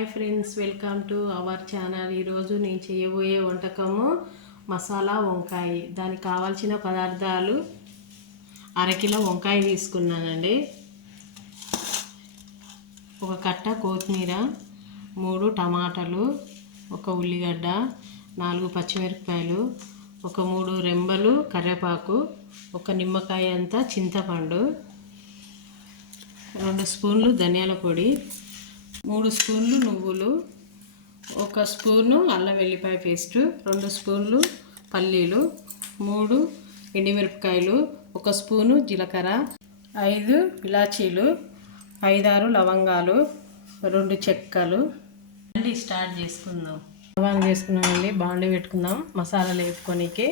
Hi friends, welcome to our channel. ఈరోజు నేను చేయబోయే వంటకము మసాలా వంకాయ. దానికి కావాల్సిన పదార్థాలు: అరకిలో వంకాయ తీసుకున్నానండి, ఒక కట్ట కొత్తిమీర, 3 టమాటాలు, ఒక ఉల్లిగడ్డ, 4 పచ్చిమిరపకాయలు, ఒక 3 రెమ్మలు కరివేపాకు, ఒక నిమ్మకాయ అంత చింతపండు, 2 స్పూన్లు ధనియాల పొడి, 3 స్పూన్లు నువ్వులు, 1 స్పూను అల్లం వెల్లిపాయ పేస్టు, 2 స్పూన్లు పల్లీలు, 3 ఎండుమిరపకాయలు, 1 స్పూను జీలకర్ర, 5 ఇలాచీలు, 5-6 లవంగాలు, 2 చెక్కలు. స్టార్ట్ చేసుకుందాం. లవంగా చేసుకున్నామండి. బాండి పెట్టుకుందాం మసాలాలు వేపుకోనికి.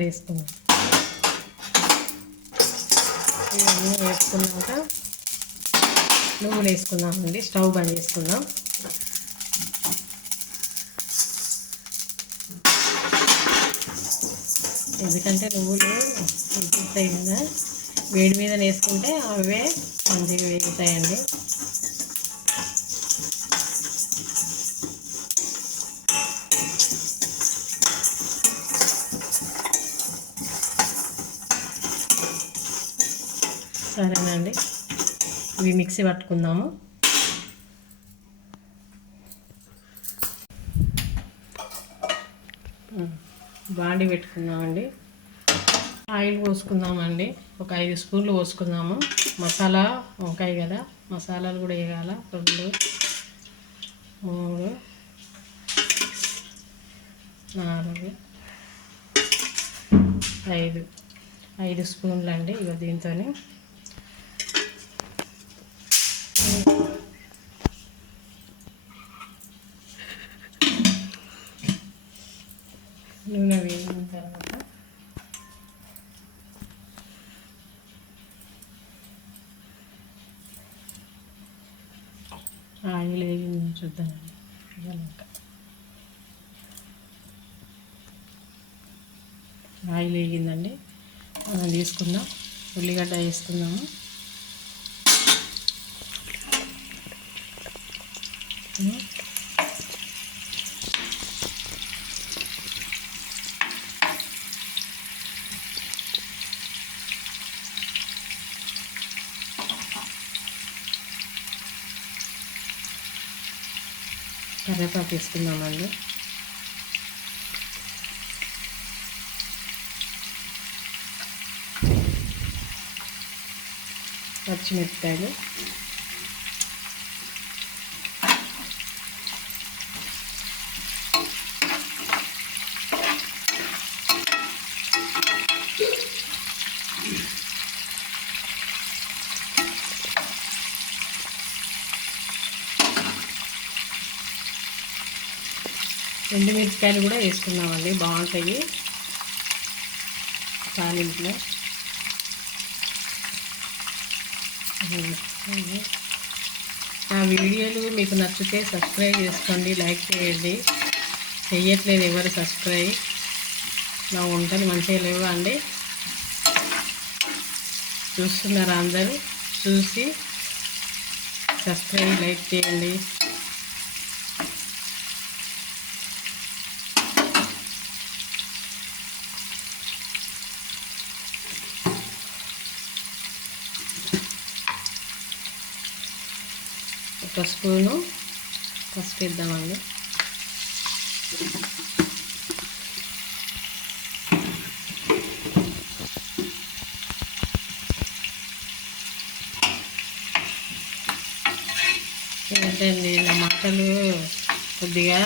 వేసుకుందాం. ఇవన్నీ వేసుకున్నాక నువ్వులు వేసుకుందామండి. స్టవ్ బంద్ చేసుకుందాం. ఎందుకంటే నువ్వులు ఉడుకుతాయి కదా, వేడి మీద వేసుకుంటే అవే మంచిగా వేగుతాయండి. సరేనండి, ఇవి మిక్సీ పట్టుకుందాము. బాండి పెట్టుకుందామండి. ఆయిల్ పోసుకుందామండి. ఒక 5 స్పూన్లు పోసుకుందాము. మసాలా వంకాయ కదా, మసాలాలు కూడా వేయాల. 2, 3, 4, 5 స్పూన్లు అండి. ఇక దీంతో నూనె వేగిన తర్వాత ఆయిల్ వేగింది చూద్దామండి. ఆయిల్ వేగిందండి. మనం తీసుకుందాం. ఉల్లిగడ్డ వేసుకుందాము. కరివేపాకు వేసుకుందామండి. పచ్చిమిరపకాయలు, ఎండుమిరపకాయలు కూడా వేసుకున్నామండి, బాగుంటాయి తాలింపులో. నా వీడియోలు మీకు నచ్చితే సబ్స్క్రైబ్ చేసుకోండి, లైక్ చేయండి. చెయ్యట్లేదు ఎవరు సబ్స్క్రైబ్. నా వంటలు మంచిగా లేవు అండి. చూస్తున్నారా అందరూ? చూసి సబ్స్క్రైబ్, లైక్ చేయండి. ఒక స్పూను పసుపు వేద్దామండి. ఏంటండి నా మాటలు కొద్దిగా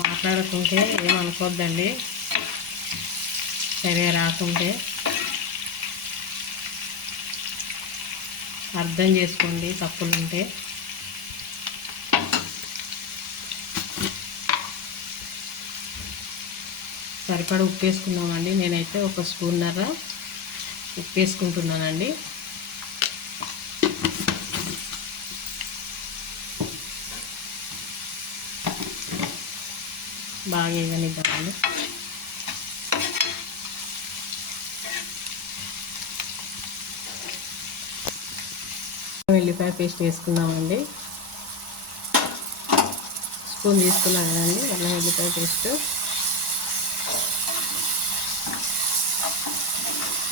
మాట్లాడుకుంటే ఏమనుకోద్దండి. సరే రాకుంటే అర్థం చేసుకోండి, తప్పులుంటే. సరిపడా ఉప్పు వేసుకుందామండి. నేనైతే 1 స్పూన్నర ఉప్పు వేసుకుంటున్నానండి. బాగా వేగనిద్దామండి. వెల్లిపాయ పేస్ట్ వేసుకుందామండి. స్పూన్ తీసుకున్నాం కదండి అల్లం వెల్లిపాయ పేస్ట్.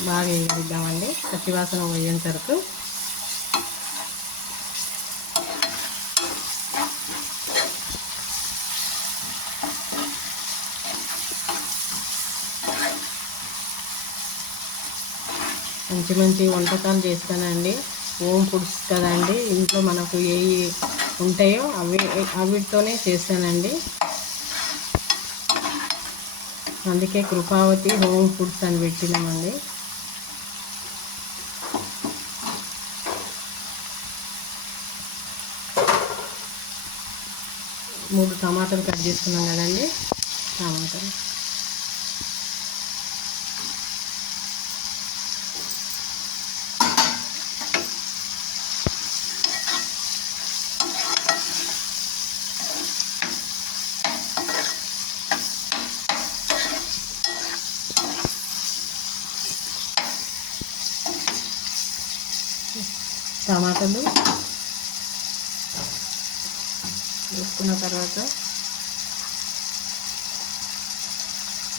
బాగా వేగిద్దామండి పచ్చివాసన పోయేంత వరకు. మంచి మంచి వంటకాలు చేస్తానండి. హోమ్ ఫుడ్స్ కదండి, ఇంట్లో మనకు ఏవి ఉంటాయో అవిటితోనే చేస్తానండి. అందుకే కృపావతి హోమ్ ఫుడ్స్ అని పెట్టినామండి. మూడు టమాటాలు కట్ చేసుకున్నాం కదండి. టమాటాలు వేసుకున్న తర్వాత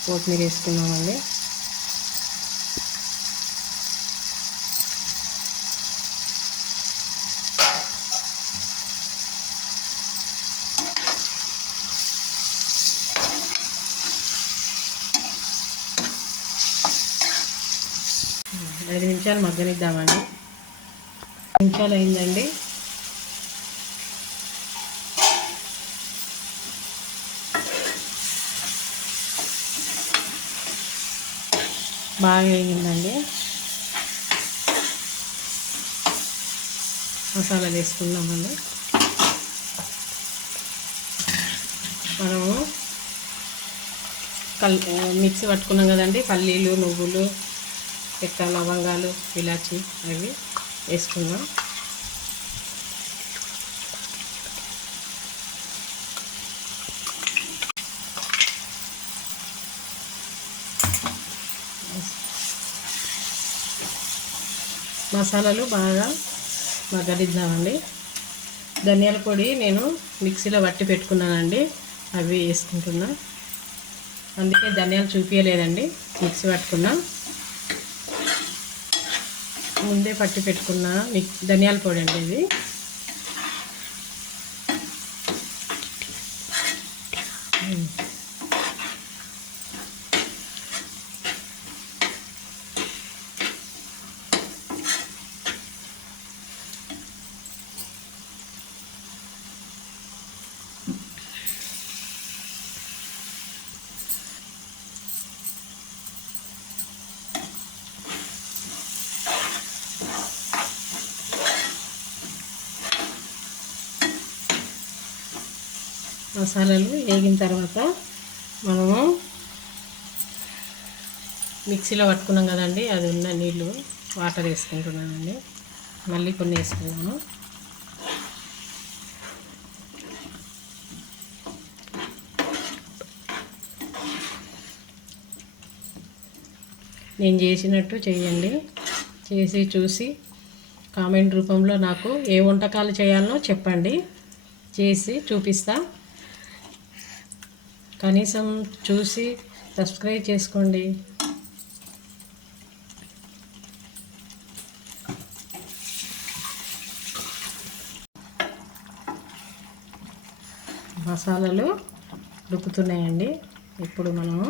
కొత్తిమీర వేసుకున్నామండి. ఐదు నిమిషాలు మగ్గనిద్దామండి. 5 నిమిషాలు అయిందండి. బాగా వేగిందండి. మసాలాలు వేసుకుందామండి. మనము మిక్సీ పట్టుకున్నాం కదండి, పల్లీలు, నువ్వులు, చెక్క, లవంగాలు, ఇలాచి అవి వేసుకుందాం. మసాలాలు బాగా మగ్గనిద్దామండి. ధనియాల పొడి నేను మిక్సీలో పట్టి పెట్టుకున్నానండి, అవి వేసుకుంటున్నా. అందుకే ధనియాలు చూపించలేదండి, మిక్సీ పట్టుకున్నా. ముందే పట్టి పెట్టుకున్న ధనియాల పొడి అండి ఇది. మసాలాలు వేగిన తర్వాత మనము మిక్సీలో పట్టుకున్నాం కదండి, అది ఉన్న నీళ్ళు వాటర్ వేసుకుంటున్నానండి. మళ్ళీ కొన్ని వేసుకున్నాము. నేను చేసినట్టు చేయండి. చేసి చూసి కామెంట్ రూపంలో నాకు ఏ వంటకాలు చేయాలనో చెప్పండి, చేసి చూపిస్తా. కనీసం చూసి సబ్స్క్రైబ్ చేసుకోండి. మసాలాలు ఉడుకుతున్నాయండి. ఇప్పుడు మనము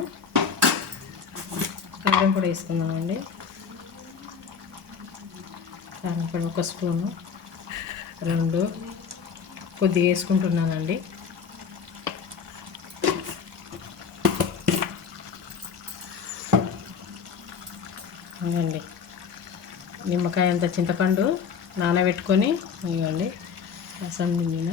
కారం పొడి వేసుకుందామండి. కారం పొడి 1 స్పూను, 2 కొద్దిగా వేసుకుంటున్నానండి. ఇవ్వండి నిమ్మకాయ అంత చింతపండు నానబెట్టుకొని ఇవ్వండి రసం నిండిన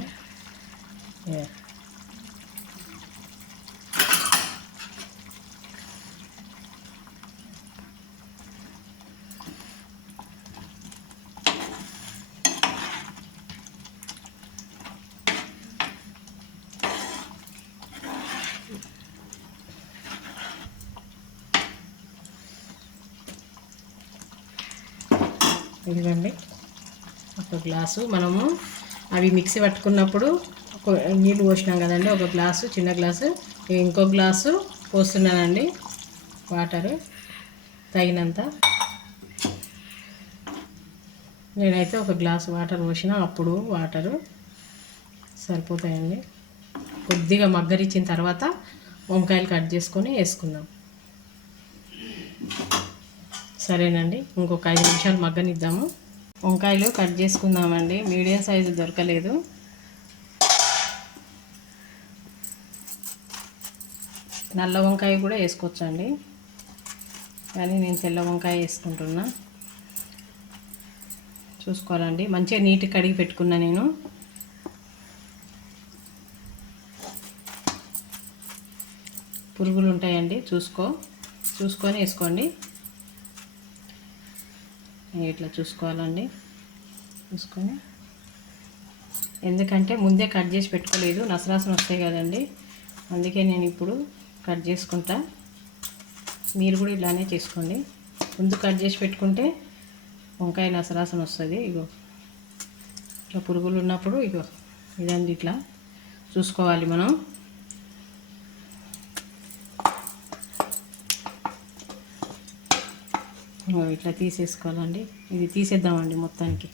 ఇదిగండి ఒక గ్లాసు మనము అవి మిక్సీ పట్టుకున్నప్పుడు నీళ్ళు పోసినాం కదండి, ఒక గ్లాసు చిన్న గ్లాసు, ఇంకో గ్లాసు పోస్తున్నానండి వాటరు తగినంత. నేనైతే ఒక గ్లాసు వాటర్ పోసిన, అప్పుడు వాటరు సరిపోతాయండి. కొద్దిగా మగ్గరిచ్చిన తర్వాత వంకాయలు కట్ చేసుకొని వేసుకుందాం. సరేనండి, ఇంకొక 5 నిమిషాలు మగ్గనిద్దాము. వంకాయలు కట్ చేసుకుందామండి. మీడియం సైజు దొరకలేదు. నల్ల వంకాయ కూడా వేసుకోవచ్చండి, కానీ నేను తెల్ల వంకాయ వేసుకుంటున్నా. చూసుకోవాలండి, మంచిగా నీట్గా కడిగి పెట్టుకున్నా నేను. పురుగులు ఉంటాయండి, చూసుకొని వేసుకోండి. ఇట్లా చూసుకోవాలండి, చూసుకొని. ఎందుకంటే ముందే కట్ చేసి పెట్టుకోలేదు, నసరాసన వస్తాయి కదండి, అందుకే నేను ఇప్పుడు కట్ చేసుకుంటా. మీరు కూడా ఇలానే చేసుకోండి. ముందు కట్ చేసి పెట్టుకుంటే వంకాయ నసరాసన వస్తుంది. ఇగో ఇట్లా పురుగులు ఉన్నప్పుడు ఇగో ఇదండి, ఇట్లా చూసుకోవాలి మనం. ఇట్లా తీసేసుకోవాలండి. ఇది తీసేద్దామండి మొత్తానికి.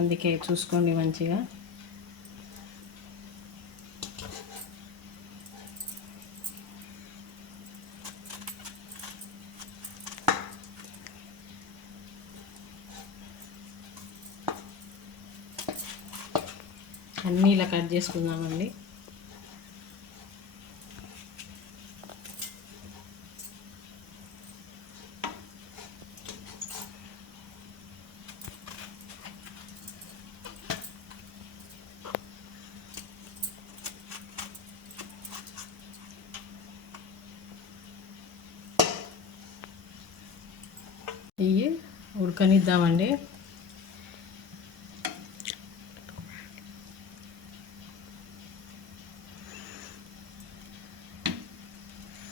అందుకే చూసుకోండి మంచిగా. అన్నీ ఇలా కట్ చేసుకుందామండి. ఇవి ఉడకనిద్దామండి.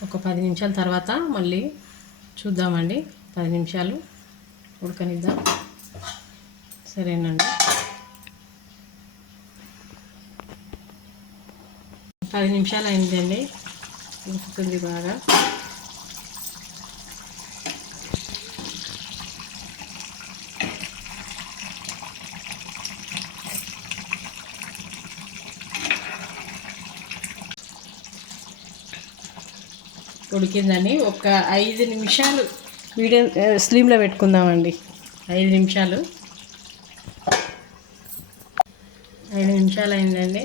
ఒక 10 నిమిషాల తర్వాత మళ్ళీ చూద్దామండి. 10 నిమిషాలు ఉడకనిద్దాం. సరేనండి, 10 నిమిషాలు అయిందండి, ఉడుకుతుంది బాగా. ఉడికిందని ఒక 5 నిమిషాలు మీడియం స్లీమ్లో పెట్టుకుందామండి. 5 నిమిషాలు అయిందండి,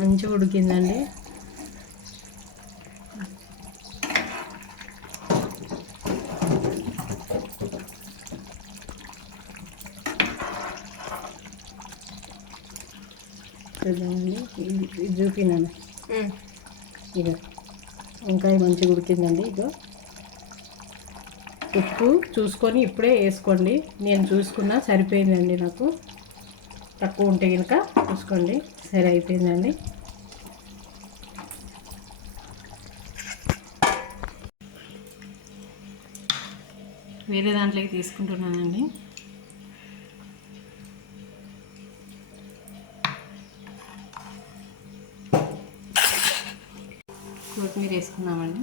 మంచిగా ఉడికిందండి. ఇది చూపినాను. ఇక వంకాయ మంచిగా ఉడికిందండి. ఇదో ఉప్పు చూసుకొని ఇప్పుడే వేసుకోండి. నేను చూసుకున్నా, సరిపోయిందండి. నాకు తక్కువ ఉంటే కనుక చూసుకోండి. సరే, అయిపోయిందండి. వేరే దాంట్లోకి తీసుకుంటున్నానండి. కొత్తిమీర వేసుకుందామండి.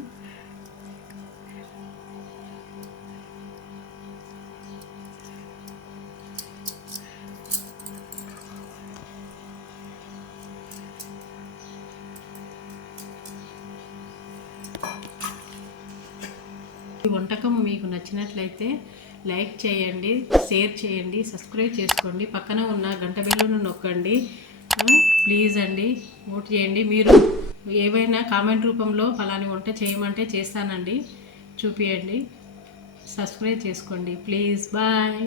ఈ వంటకం మీకు నచ్చినట్లయితే లైక్ చేయండి, షేర్ చేయండి, సబ్స్క్రైబ్ చేసుకోండి, పక్కన ఉన్న గంట బెల్లును నొక్కండి. ప్లీజ్ అండి ఓట్ చేయండి. మీరు ఏవైనా కామెంట్ రూపంలో ఫలాని వంట చేయమంటే చేస్తానండి, చూపియండి. సబ్స్క్రైబ్ చేసుకోండి ప్లీజ్. బాయ్.